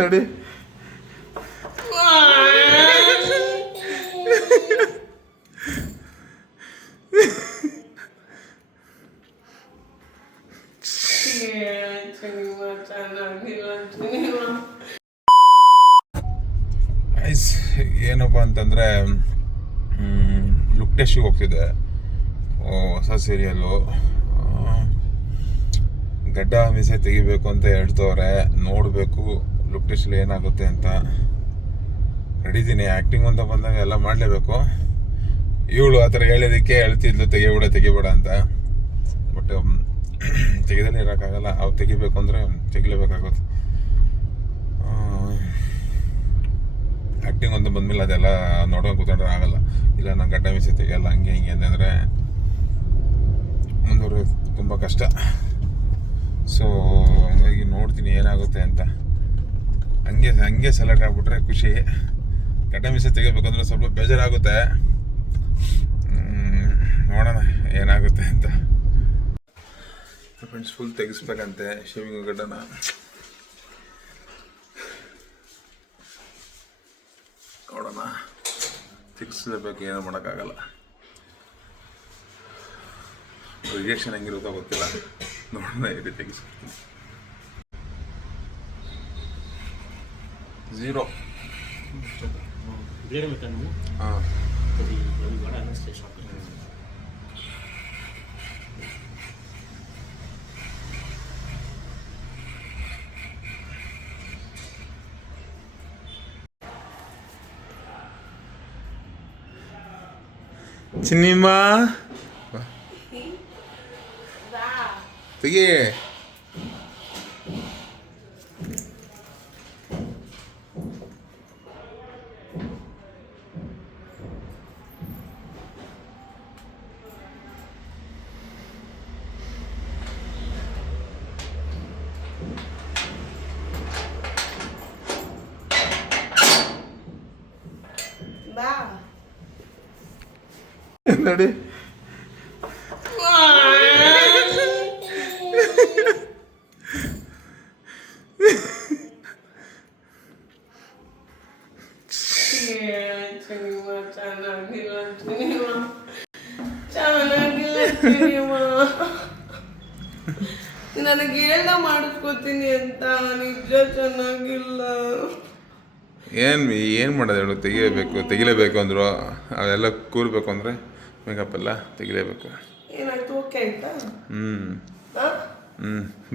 ನೋಡಿ ಏನಪ್ಪ ಅಂತಂದರೆ ಲುಕ್ ಟೆಸ್ಟಿಗೆ ಹೋಗ್ತಿದ್ದೆ. ಹೊಸ ಸೀರಿಯಲ್ಲು ಗಡ್ಡ ಮೀಸೆ ತೆಗಿಬೇಕು ಅಂತ ಹೇಳ್ತವ್ರೆ. ನೋಡಬೇಕು ಲುಕ್ ಟೆಸ್ಟಲ್ಲಿ ಏನಾಗುತ್ತೆ ಅಂತ. ರೆಡಿದ್ದೀನಿ. ಆ್ಯಕ್ಟಿಂಗ್ ಅಂತ ಬಂದಾಗ ಎಲ್ಲ ಮಾಡಲೇಬೇಕು. ಇವಳು ಆ ಥರ ಹೇಳೋದಕ್ಕೆ ಹೇಳ್ತಿದ್ಲು ತೆಗಿಬೇಡ ಅಂತ. ಬಟ್ ತೆಗೆದಲ್ಲಿ ಇರೋಕ್ಕಾಗಲ್ಲ. ಅವ್ರು ತೆಗಿಬೇಕು ಅಂದರೆ ತೆಗಿಲೇಬೇಕಾಗುತ್ತೆ. ಆ್ಯಕ್ಟಿಂಗ್ ಅಂತ ಬಂದಮೇಲೆ ಅದೆಲ್ಲ ನೋಡ್ಕೊಂಡು ಕೂತ್ಕೊಂಡ್ರೆ ಆಗಲ್ಲ. ಇಲ್ಲ ನಾನು ಗಡ್ಡ ಮೀಸೆ ತೆಗಿಯಲ್ಲ ಹಂಗೆ ಹಿಂಗೆ ಅಂತಂದರೆ ಮುಂದುವರೆಯೋದು ತುಂಬ ಕಷ್ಟ. ಸೊ ಹಂಗಾಗಿ ನೋಡ್ತೀನಿ ಏನಾಗುತ್ತೆ ಅಂತ. ಹಂಗೆ ಸೆಲೆಕ್ಟ್ ಆಗಿಬಿಟ್ರೆ ಖುಷಿ. ಗಡ್ಡ ಮೀಸೆ ತೆಗಿಬೇಕಂದ್ರೆ ಸ್ವಲ್ಪ ಬೇಜಾರಾಗುತ್ತೆ. ನೋಡೋಣ ಏನಾಗುತ್ತೆ ಅಂತ. ಫ್ರೆಂಡ್ಸ್ ಫುಲ್ ತೆಗಿಸ್ಬೇಕಂತೆ ಶೇವಿಂಗ್ ಗಡ್ಡನ. ನೋಡೋಣ, ತೆಗಿಸ್ಲೇಬೇಕು, ಏನೂ ಮಾಡೋಕ್ಕಾಗಲ್ಲ. ರಿಯಾಕ್ಷನ್ ಹೆಂಗಿರುತ್ತೋ ಗೊತ್ತಿಲ್ಲ. ನೋಡೋಣ ಹೇಗೆ ತೆಗಿಸ್ತೀನಿ. 0 ಹಾಂ ಸಿನಿಮಾ ತೆಗಿ. ನೋಡಿ ನನಗೆ ಹೇಳ್ದ ಮಾಡಿಸ್ಕೊತೀನಿ ಅಂತ. ನಿಜ ಚೆನ್ನಾಗಿಲ್ಲ. ಏನು ಮಾಡೋದು ಹೇಳು? ತೆಗಿಲೇಬೇಕು ಅಂದರು. ಅವೆಲ್ಲ ಕೂರ್ಬೇಕು ಅಂದರೆ ಮೇಕಪ್ ಎಲ್ಲ ತೆಗಿಲೇಬೇಕು. ಏನಾಯ್ತು? ಓಕೆ ಆಯ್ತಾ?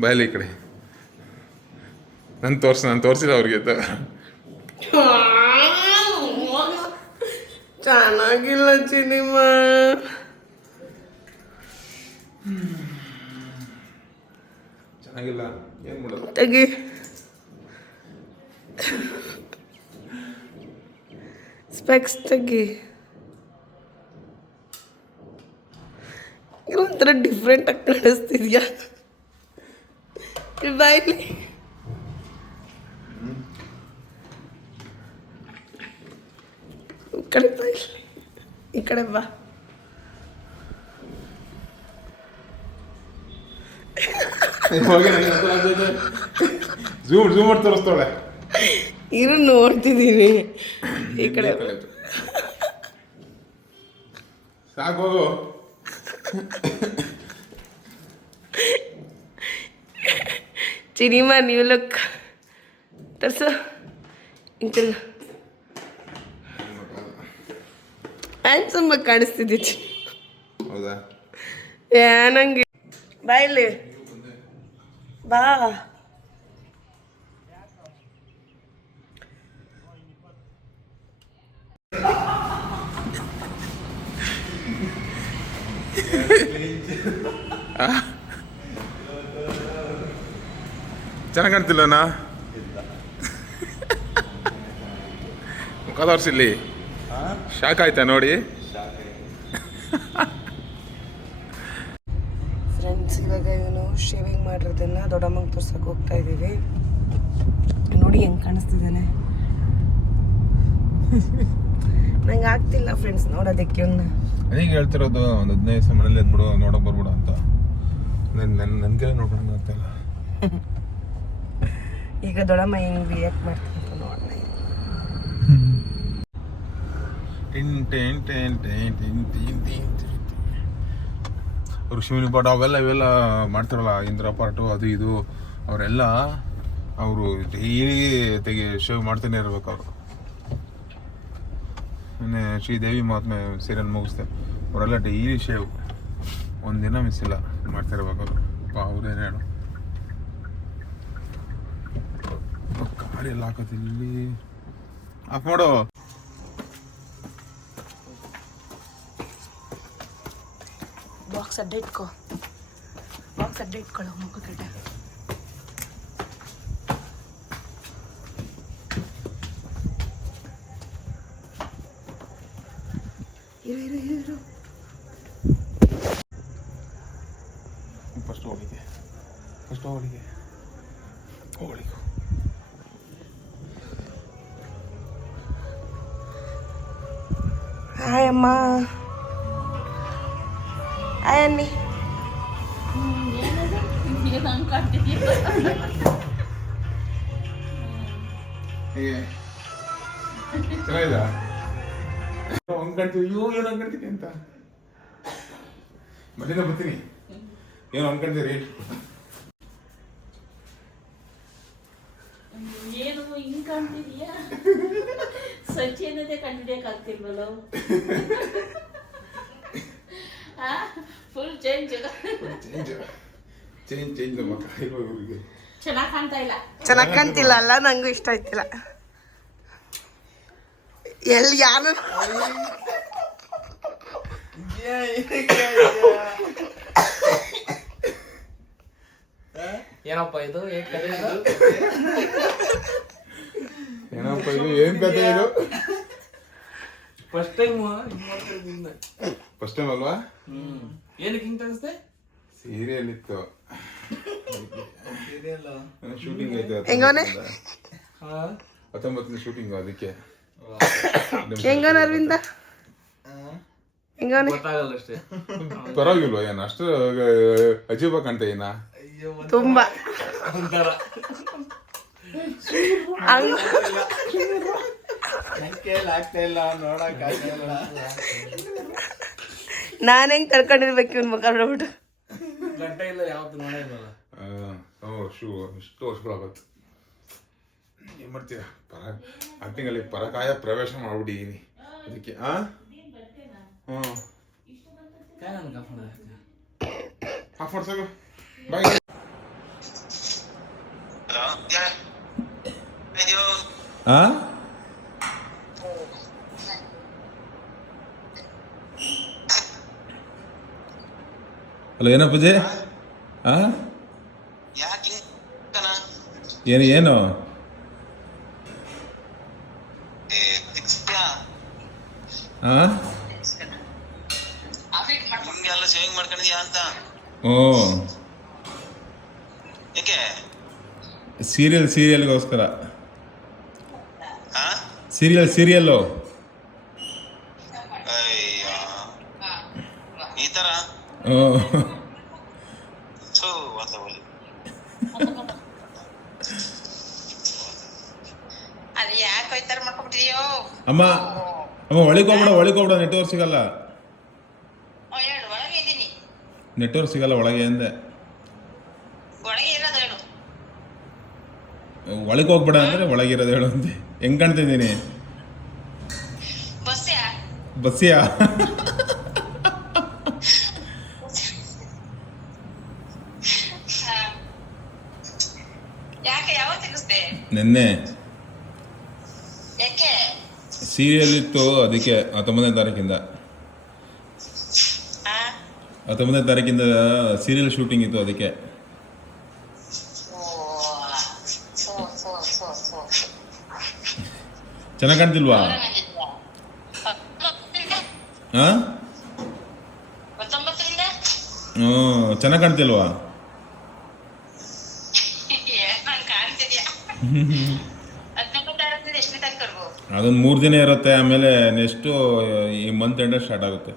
ಬಾಯಲ್ಲಿ ಈ ಕಡೆ ನಾನು ತೋರಿಸಿಲ್ಲ ಅವ್ರಿಗೆ. ಚೆನ್ನಾಗಿಲ್ಲ ಸಿನಿಮಾ. ಚೆನ್ನಾಗಿಲ್ಲ, ಏನು ಮಾಡೋದು? ತೆಗಿ. ಸ್ಪೆಕ್ಸ್ ತೆಗಿ. ಒಂಥರ ಡಿಫ್ರೆಂಟ್ ಆಗಿ ಕಾಣಿಸ್ತಿದ್ಯಾ? ಬಾಯ್ಲಿ ಈ ಕಡೆ ಬಾಯ್ಲಿ, ಈ ಕಡೆ ಬಾ. ಝೂಮ್ ಮಾಡಿ ತೋರಿಸ್ತಾಳೆ. ಇರು ನೋಡ್ತಿದ್ದೀನಿ. ಈ ಕಡೆ ಸಾಕು. ಸಿನಿಮಾ ನ್ಯೂ ಲುಕ್ ತರ್ಸು. ಇಂಕಲ್ ಹ್ಯಾಂಡ್ಸಮ್ ಆಗಿ ಕಾಣಿಸ್ತಿದ್ದೆ. ಹೌದಾ? ಏನಂಗೆ ಬಾಯ್ಲಿ ಬಾ. ಚೆನ್ನಾಗಿ ಕಾಣ್ತಿಲ್ಲನಾ? ಮುಖ ತೋರಿಸಿಲ್ಲಿ. ಶಾಕ್ ಆಯ್ತಾ ನೋಡಿ? ಫ್ರೆಂಡ್ಸ್, ಇವಾಗ ಇವನು ಶೇವಿಂಗ್ ಮಾಡಿರೋದನ್ನ ದೊಡ್ಡಮ್ಮಂಗೆ ತೋರ್ಸಕ್ಕೆ ಹೋಗ್ತಾ ಇದ್ದೀವಿ. ನೋಡಿ ಹೆಂಗೆ ಕಾಣಿಸ್ತಿದ್ದಾನೆ. ನಂಗೆ ಆಗ್ತಿಲ್ಲ ಫ್ರೆಂಡ್ಸ್ ನೋಡೋದಕ್ಕೆ. ಅದಕ್ಕೆ ಹೇಳ್ತಿರೋದು, ಒಂದು 15 ದಿವಸ ಮನೇಲಿ ಎದ್ಬಿಡು, ನೋಡೋಕೆ ಬರ್ಬಿಡು ಅಂತ. ನನಗೆ ನೋಡೋಣ ಅಂತಲ್ಲ. ಈಗ ದೊಡ್ಡಮ್ಮ ಹೆಂಗ್ ರಿಯಾಕ್ಟ್ ಮಾಡ್ತೀನಿ ನೋಡೋಣ. ಋಷಿಮುನಿ ಪಾಠ ಇವೆಲ್ಲ ಮಾಡ್ತಾರಲ್ಲ, ಇಂದ್ರ ಪಾಠ ಅದು ಇದು, ಅವರೆಲ್ಲ ಅವರು ಡೈಲಿ ಶೇವ್ ಮಾಡ್ತಾನೆ ಇರ್ಬೇಕು ಅವರು. ಮೊನ್ನೆ ಶ್ರೀದೇವಿ ಮಹಾತ್ಮೆ ಸೀರಿಯಲ್ ಮುಗಿಸ್ದೆ, ಅವರೆಲ್ಲ ಡೈಲಿ ಶೇವ್, ಒಂದಿನ ಮಿಸ್ ಇಲ್ಲ ಮಾಡ್ತಾ ಇರ್ಬೇಕು ಅವರು. ಅವ್ರೇನು ಹೇಳು, ಕಾರ್ ಎಲ್ಲ ಹಾಕೋದಿಲ್ಲಿ ಆಫ್ ಮಾಡು. ಬಾಕ್ಸ್ ಅಡ್ಡ ಇಟ್ಕೊಳ್ಳೋ ಮುಖ ಕಡೆ. ಇರು ಫಸ್ಟ್ ಹೋಳಿಗೆ ಹಾಯ್ ಅಮ್ಮ. ಹಾಯ್ ಅನ್ನಿ. ಚೆನ್ನಾಗಿದ ಅನ್ಕೊಂತೀವಿ, ಏನು ಅನ್ಕೊಂತೀನಿ ಅಂತ ಮನೆಯಿಂದ ಬರ್ತೀನಿ. ಏನು ಅನ್ಕೊಂತೀರಿ? ಏನು ಹಿಂಗ್ ಕಾಣ್ತಿದ್ಯಾ? ಸಚಿನತೆ ಕಂಡಿಡಿಯಕ್ಕಾಗ್ತಿಲ್ವಲ್ಲ? ಫುಲ್ ಚೇಂಜ್ ನಮ್ಮ ಇವ್ರಿಗೆ ಚೆನ್ನಾಗಿ ಕಾಣ್ತಾ ಇಲ್ಲ. ಚೆನ್ನಾಗಿ ಕಾಣ್ತಿಲ್ಲ ಅಲ್ಲ, ನಂಗೂ ಇಷ್ಟ ಆಯ್ತಿಲ್ಲ. ಎಲ್ಲಿ ಯಾರು ಏನಪ್ಪ ಇದು? ಏನಪ್ಪ ಇದು? ಏನ್ ಕತೆ ಇದು? ಫಸ್ಟ್ ಟೈಮ್ ಅಲ್ವಾ? ಏನಕ್ಕೆ ಹಿಂಗ್ ತಗಸ್ತೆ? ಸೀರಿಯಲ್ ಇತ್ತು, ಶೂಟಿಂಗ್ ಐತೆ. ಹೆಂಗವನೆ 19ನೇ ಶೂಟಿಂಗ್, ಅದಕ್ಕೆ ಹೆಂಗವನ ಅರವಿಂದ? ಹೆಂಗವನೆ? ಗೊತ್ತಾಗಲ್ಲ ಅಷ್ಟೇ. ಪರವಾಗಿಲ್ವ? ಏನು ಅಷ್ಟು ಅಜೀಬ ಕಾಣ್ತಾ ಏನ? ತುಂಬಾ ಒಂಥರ ಆಗ್ತಾ ಇಲ್ಲ, ನೋಡಕ್ ಆಗಲ್ಲ. ನಾನು ಹೆಂಗ್ ಕಳ್ಕೊಂಡಿರ್ಬೇಕು ಇವನ್ ಮುಖ ನೋಡ್ಬಿಟ್ಟು. ಗಂಟೆ ಇಲ್ಲ, ಯಾವತ್ತು ನೋಡೇ ಇಲ್ಲಲ್ಲ. ಇಷ್ಟು ವರ್ಷಗಳಾಗತ್ತು. ಏನ್ ಮಾಡ್ತೀಯ? ಆಕ್ಟಿಂಗ್ ಅಲ್ಲಿ ಪರಕಾಯ ಪ್ರವೇಶ ಮಾಡ್ಬಿಟ್ಟಿದೀನಿ ಅದಕ್ಕೆ. ಆಫ್ ಮಾಡ್ಸಾಕು. ಬಾಯ್. ಹಲೋ, ಏನಪ್ಪಜಿ? ಏನು ಸೀರಿಯಲ್ಗೋಸ್ಕರ. ಸೀರಿಯಲ್ಲು ಈ ತರ ಅಮ್ಮ ಒಳಗೋಗ್ಬಿಡ ನೆಟ್ವರ್ಕ್ ಸಿಗಲ್ಲ. ನೆಟ್ವರ್ಕ್ ಸಿಗಲ್ಲ ಒಳಗೆ ಅಂದೆ. ಒಳಗೆ ಹೋಗ್ಬೇಡ ಅಂದ್ರೆ ಒಳಗಿರೋದು ಹೇಳು ಅಂತೆ. ಹೆಂಗ್ ಕಾಣ್ತಿದ್ದೀನಿ? ಬಸ್ಸಿಯಾ? ನಿನ್ನೆ ಸೀರಿಯಲ್ ಇತ್ತು, ಅದಕ್ಕೆ 19ನೇ ತಾರೀಕಿಂದ 19ನೇ ತಾರೀಕಿಂದ ಸೀರಿಯಲ್ ಶೂಟಿಂಗ್ ಇತ್ತು, ಅದಕ್ಕೆ. ಚೆನ್ನಾಗಿ ಕಾಣ್ತಿಲ್ವಾ? ಚೆನ್ನಾಗಿ ಕಾಣ್ತಿಲ್ವಾ? ಅದೊಂದು 3 ದಿನ ಇರುತ್ತೆ, ಆಮೇಲೆ ನೆಕ್ಸ್ಟು ಈ ಮಂತ್ ಎಂಡ್ ಸ್ಟಾರ್ಟ್ ಆಗುತ್ತೆ.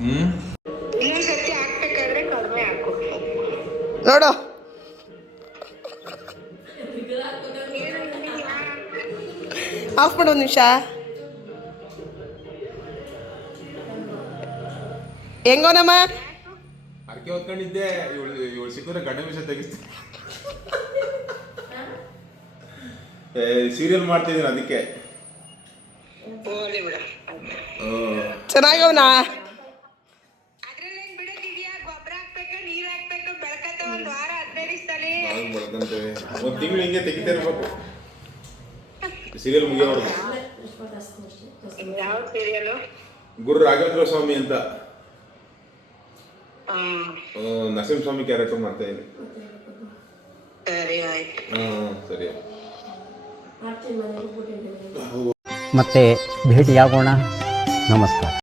ಇನ್ನೊಂದ್ಸತಿ ಹಾಕ್ಬೇಕಾದ್ರೆ ಕಡಿಮೆ ಹಾಕು ನೋಡು. ಆಫ್ ಮಾಡು ಒಂದು ನಿಮಿಷ. ಹೆಂಗೋನಮ್ಮ? ಅರ್ಕೆ ಹೊತ್ಕೊಂಡಿದ್ದೆ. ಇವಳು ಸಿಕ್ಕಿದ್ರೆ ಗಂಡ ವಿಷಯ ತೆಗಿಸ್ತೀನಿ. ಸೀರಿಯಲ್ ಮಾಡ್ತಿದ್ದೀನಿ ಅದಕ್ಕೆ. ಚೆನ್ನಾಗವನಾ? ಒಂದು ತಿಂಗಳು ಹಿಂಗೆ ತೆಗಿತಾ ಇರ್ಬೇಕು. ಸೀರಿಯಲ್ ಮುಗಿಯೋದು. ಯಾವ ಸೀರಿಯಲು? ಗುರು ರಾಘವೇಂದ್ರ ಸ್ವಾಮಿ ಅಂತ ನರಸಿಂಹಸ್ವಾಮಿ ಕ್ಯಾರೆಕ್ಟರ್ ಮಾಡ್ತಾ ಇದ್ದೀನಿ. ಸರಿ ಆಯ್ತು. ಸರಿ. ಮತ್ತೆ ಭೇಟಿಯಾಗೋಣ. ನಮಸ್ಕಾರ.